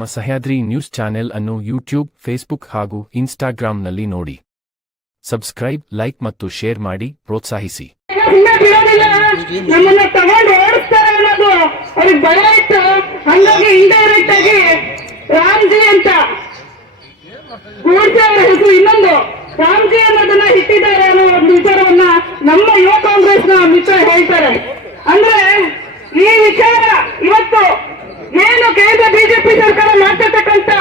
ನಮ್ಮ Sahyadri news channel ಅನ್ನು YouTube, Facebook ಹಾಗೂ ಇನ್ಸ್ಟಾಗ್ರಾಂನಲ್ಲಿ ನೋಡಿ. ಸಬ್ಸ್ಕ್ರೈಬ್, ಲೈಕ್ ಮತ್ತು ಶೇರ್ ಮಾಡಿ ಪ್ರೋತ್ಸಾಹಿಸಿ. ನಮ್ಮನ್ನ ತಗೊಂಡು ಓಡಿಸ್ತಾರೆ ಅನ್ನೋದು ಅವ್ರಿಗೆ ಭಯ ಇತ್ತು. ಹಂಗಾಗಿ ಇಂಡೈರೆಕ್ಟ್ ಆಗಿ ರಾಮ್ಜಿ ಅಂತ ಗೂಡ್ಸೆ ಅವರ ಹೆಸರು ಇನ್ನೊಂದು ರಾಮ್ಜಿ ಅನ್ನೋದನ್ನ ಇಟ್ಟಿದ್ದಾರೆ ಅನ್ನೋ ಒಂದು ವಿಚಾರವನ್ನ ನಮ್ಮ ಯುವ ಕಾಂಗ್ರೆಸ್ನ ಮಿತ್ರ ಹೇಳ್ತಾರೆ. ಅಂದ್ರೆ ಈ ವಿಚಾರ ಇವತ್ತು ಏನು ಕೇಂದ್ರ ಬಿಜೆಪಿ ಸರ್ಕಾರ ಮಾಡ್ತಿರ್ತಕ್ಕಂಥ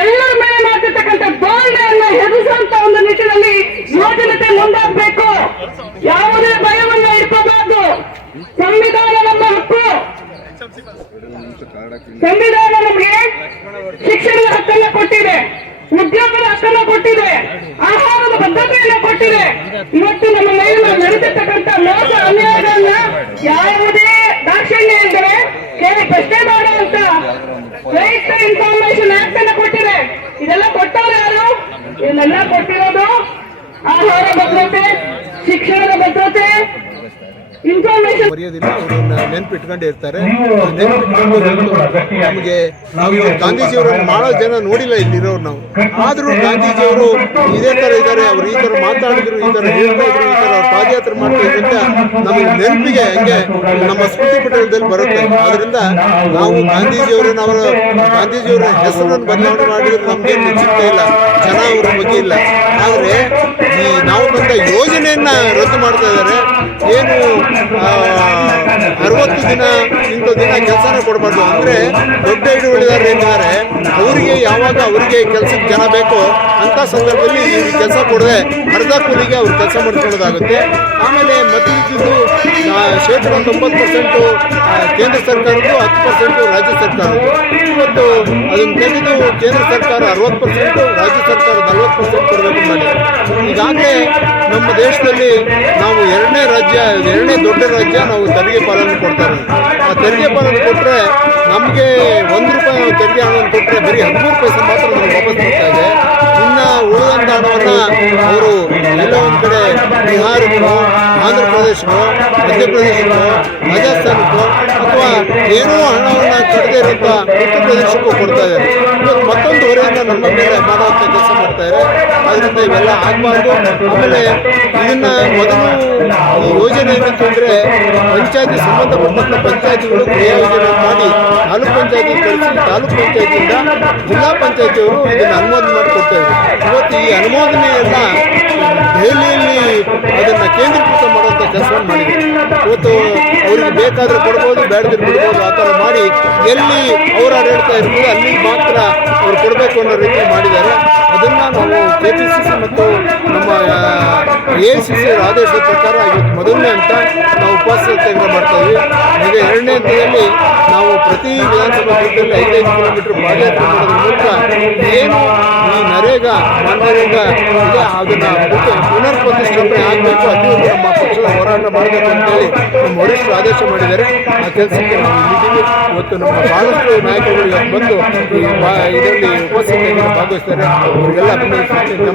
ಎಲ್ಲರ ಮೇಲೆ ಮಾಡ್ತಿರ್ತಕ್ಕಂಥ ಧೋರಣೆಯನ್ನ ಎದುರಿಸುವಂತ ಒಂದು ನಿಟ್ಟಿನಲ್ಲಿ ಯುವಜನತೆ ಮುಂದಾಗಬೇಕು. ಯಾವುದೇ ಭಯವನ್ನ ಇಟ್ಕೋಬಾರ್ದು. ಸಂವಿಧಾನ ನಮ್ಮ ಹಕ್ಕು. ಸಂವಿಧಾನ ನಮಗೆ ಶಿಕ್ಷಣದ ಹಕ್ಕನ್ನ ಕೊಟ್ಟಿದೆ, ಉದ್ಯೋಗದ ಹಕ್ಕನ್ನ ಕೊಟ್ಟಿದೆ, ಆಹಾರದ ಭದ್ರತೆಯನ್ನ ಕೊಟ್ಟಿದೆ. ಇವತ್ತು ನಮ್ಮ ಮೇಲೆ ನಡೆದಿರ್ತಕ್ಕಂಥ ಮೋಸ ಅನ್ಯಾಯಗಳನ್ನ ಯಾವುದೇ ದಾಕ್ಷಿಣ್ಯ ಇದ್ದರೆ ಕೇಳಿ ಪ್ರಶ್ನೆ ಮಾಡುವಂತ ರೈಟ್ ಟು ಇನ್ಫಾರ್ಮೇಶನ್ ಆಕ್ಟ್ ಅನ್ನ ಕೊಟ್ಟಿದೆ. ಇದೆಲ್ಲ ಕೊಟ್ಟವ್ರು ಯಾರು? ಇದನ್ನೆಲ್ಲ ಕೊಟ್ಟಿರೋದು ಆಹಾರ ಭದ್ರತೆ, ಶಿಕ್ಷಣದ ಭದ್ರತೆ, ಮರೆಯೋದಿಲ್ಲ. ಅವರನ್ನ ನೆನ್ಪಿಟ್ಕೊಂಡೇ ಇರ್ತಾರೆ. ನಮಗೆ ನಾವು ಗಾಂಧೀಜಿಯವರನ್ನು ಮಾಡೋ ಜನ ನೋಡಿಲ್ಲ ಇಲ್ಲಿರೋರು ನಾವು. ಆದರೂ ಗಾಂಧೀಜಿಯವರು ಇದೇ ತರ ಇದ್ದಾರೆ, ಅವ್ರು ಈ ತರ ಮಾತಾಡಿದ್ರು, ಈ ತರ ಹೇಳ್ತಾ ಇದ್ರು, ಈ ತರ ಪಾದಯಾತ್ರೆ ಮಾಡ್ತಾ ಇದ್ರಿಂದ ನಮಗೆ ನೆನಪಿಗೆ ಹಂಗೆ ನಮ್ಮ ಸ್ಮೃತಿ ಪಟಲದಲ್ಲಿ ಬರುತ್ತೆ. ಆದ್ರಿಂದ ನಾವು ಗಾಂಧೀಜಿಯವರ ಹೆಸರನ್ನು ಬದಲಾವಣೆ ಮಾಡಿದ್ರೆ ನಮ್ಗೆ ನಿಶ್ಚಿತ ಇಲ್ಲ, ಜನ ಅವರ ಬಗ್ಗೆ ಇಲ್ಲ. ಆದ್ರೆ ಈ ನಾವು ಬಂದ ಯೋಜನೆಯನ್ನ ರದ್ದು ಮಾಡ್ತಾ ಇದ್ದಾರೆ. ಏನು 60 ದಿನ ಇಂಥ ದಿನ ಕೆಲಸನ ಕೊಡಬಾರ್ದು ಅಂದ್ರೆ ದೊಡ್ಡ ಹಿಡುವಳಿದಾರರು ಏನಿದ್ದಾರೆ ಅವರಿಗೆ ಯಾವಾಗ ಅವರಿಗೆ ಕೆಲಸಕ್ಕೆ ಜನ ಬೇಕೋ ಅಂತ ಸಂದರ್ಭದಲ್ಲಿ ಇವ್ರಿಗೆ ಕೆಲಸ ಕೊಡದೆ ಅರ್ಧ ಕೂಲಿಗೆ ಅವ್ರು ಕೆಲಸ ಮಾಡ್ಕೊಳ್ಳೋದಾಗುತ್ತೆ. ಆಮೇಲೆ ಮತ್ತಿದ್ದು ಶೇಕಡ 90% ಕೇಂದ್ರ ಸರ್ಕಾರದ್ದು, 10% ರಾಜ್ಯ ಸರ್ಕಾರದ್ದು. ಇವತ್ತು ಅದನ್ನು ತೆಗೆದು ಕೇಂದ್ರ ಸರ್ಕಾರ 60%, ರಾಜ್ಯ ಸರ್ಕಾರ 40% ಕೊಡಬೇಕು ಮಾಡಿದ್ದಾರೆ. ಈಗಾಗಲೇ ನಮ್ಮ ದೇಶದಲ್ಲಿ ನಾವು ಎರಡನೇ ದೊಡ್ಡ ರಾಜ್ಯ ನಾವು ತೆರಿಗೆ ಪಾಲನೆ ಕೊಡ್ತಾರೆ. ಆ ತೆರಿಗೆ ಪಾಲನೆ ಕೊಟ್ಟರೆ ನಮಗೆ ₹1 ತೆರಿಗೆ ಹಣವನ್ನು ಕೊಟ್ಟರೆ ಬರೀ 13 ಪೈಸೆ ಮಾತ್ರ ನಮ್ಗೆ ವಾಪಸ್ ಬರ್ತಾ ಇದೆ. ಇನ್ನು ಉಳಿದಂಥ ಹಣವನ್ನು ಅವರು ಎಲ್ಲ ಒಂದು ಕಡೆ ಬಿಹಾರಕ್ಕೋ, ಆಂಧ್ರ ಪ್ರದೇಶಕ್ಕೋ, ಮಧ್ಯಪ್ರದೇಶಕ್ಕೋ, ರಾಜಸ್ಥಾನಕ್ಕೋ ಅಥವಾ ಏನೋ ಹಣವನ್ನು ಕಟ್ಟದೇ ಇರುವಂಥ ಉತ್ತರ ಪ್ರದೇಶಕ್ಕೂ ಕೊಡ್ತಾ ಇದ್ದಾರೆ. ಇವತ್ತು ಮತ್ತೊಂದು ಹೊರೆಯನ್ನು ನಮ್ಮ ಮೇಲೆ ಮಾಡುವಂಥ ಕೆಲಸ ಮಾಡ್ತಾ ಇದ್ದಾರೆ. ಅದರಿಂದ ಇವೆಲ್ಲ ಆಗಬಾರ್ದು. ಆಮೇಲೆ ಇದನ್ನ ಮೊದಲು ಈ ಯೋಜನೆ ಏನಿತ್ತು ಅಂದರೆ ಪಂಚಾಯತಿ ಸಂಬಂಧಪಟ್ಟಂಥ ಪಂಚಾಯತಿಗಳು ಕ್ರಿಯಾ ಯೋಜನೆ ಮಾಡಿ ತಾಲೂಕ್ ಪಂಚಾಯತಿ ಕಳಿಸಿ ತಾಲೂಕ್ ಪಂಚಾಯತಿಯಿಂದ ಜಿಲ್ಲಾ ಪಂಚಾಯತಿಯವರು ಇದನ್ನು ಅನುಮೋದನೆ ಮಾಡಿಕೊಡ್ತಾ ಇದ್ದಾರೆ. ಇವತ್ತು ಈ ಅನುಮೋದನೆಯನ್ನ ದೆಹಲಿಯಲ್ಲಿ ಅದನ್ನು ಕೇಂದ್ರೀಕೃತ ಮಾಡುವಂಥ ಕೆಲಸವನ್ನು ಮಾಡಿದ್ದಾರೆ. ಇವತ್ತು ಅವ್ರಿಗೆ ಬೇಕಾದರೆ ಕೊಡ್ಬೋದು, ಬೇಡದಿರು ಬಿಡ್ಬೋದು, ಆ ಥರ ಮಾಡಿ ಎಲ್ಲಿ ಅವರ ಆಡಳಿತ ಇರ್ತದೆ ಅಲ್ಲಿ ಮಾತ್ರ ಅವ್ರು ಕೊಡಬೇಕು ಅನ್ನೋ ರೀತಿ ಮಾಡಿದ್ದಾರೆ. ಅದನ್ನು ನಾವು KPCC ಮತ್ತು ನಮ್ಮ AICC ಆದೇಶದ ಪ್ರಕಾರ ಇವತ್ತು ಮೊದಲನೇ ಹಂತ ನಾವು ಉಪವಾಸ ಸತ್ಯಾಗ್ರಹ ಮಾಡ್ತಾ ಇದ್ವಿ. ಈಗ ಎರಡನೇ ಹಂತದಲ್ಲಿ ನಾವು ಪ್ರತಿ ವಿಧಾನಸಭಾ ಕ್ಷೇತ್ರದಲ್ಲಿ 5 ಕಿಲೋಮೀಟರ್ ಪಾದಯಾತ್ರೆ ಮಾಡೋದ್ರ ಮೂಲಕ ಏನು ಈ ನರೇಗಾ ಇದೆ ಅದನ್ನು ಪುನರ್ ಪ್ರತಿಷ್ಠಾಪನೆ ಆಗಬೇಕು, ಅಲ್ಲಿವರೆಗೂ ನಮ್ಮ ಪಕ್ಷದ ಹೋರಾಟ ಮಾಡಬೇಕು ಅಂತೇಳಿ ನಮ್ಮ ವರಿಷ್ಠರು ಆದೇಶ ಮಾಡಿದ್ದಾರೆ. ಆ ಕೆಲಸಕ್ಕೆ ನಾವು ಇಲ್ಲಿದ್ದೀವಿ. ಇವತ್ತು ನಮ್ಮ ಬಹಳಷ್ಟು ನಾಯಕರು ಇವತ್ತು ಬಂದು ಇದರಲ್ಲಿ ಉಪಸ್ಥಿತಿಯಲ್ಲಿ ಭಾಗವಹಿಸ್ತಾರೆ. ಅವರಿಗೆಲ್ಲ ಅಭಿನಂದಿಸ್ತೀನಿ.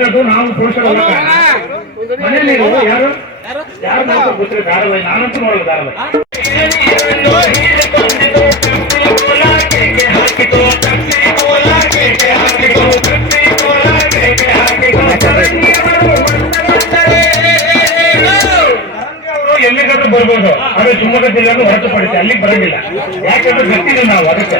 ನಮಗೂ ನಾವು ಪುರುಷರಲ್ಲ ಮನೆಯಲ್ಲಿ ಯಾರು ಯಾರು ಗೊತ್ತಿಲ್ಲ ಧಾರಾವಾಹಿ. ನಾನಂತೂ ನೋಡಲ್ಲ ಧಾರಾವಾಹಿ. ಎಲ್ಲಿಗಾದ್ರೂ ಬರ್ಬೋದು, ಆದ್ರೆ ಶಿವಮೊಗ್ಗ ಜಿಲ್ಲೆಯನ್ನು ಹೊರತುಪಡಿಸಿ ಅಲ್ಲಿಗೆ ಬರೋದಿಲ್ಲ. ಯಾಕಂದ್ರೆ ಗೊತ್ತಿಲ್ಲ ನಾವು ಅದಕ್ಕೆ.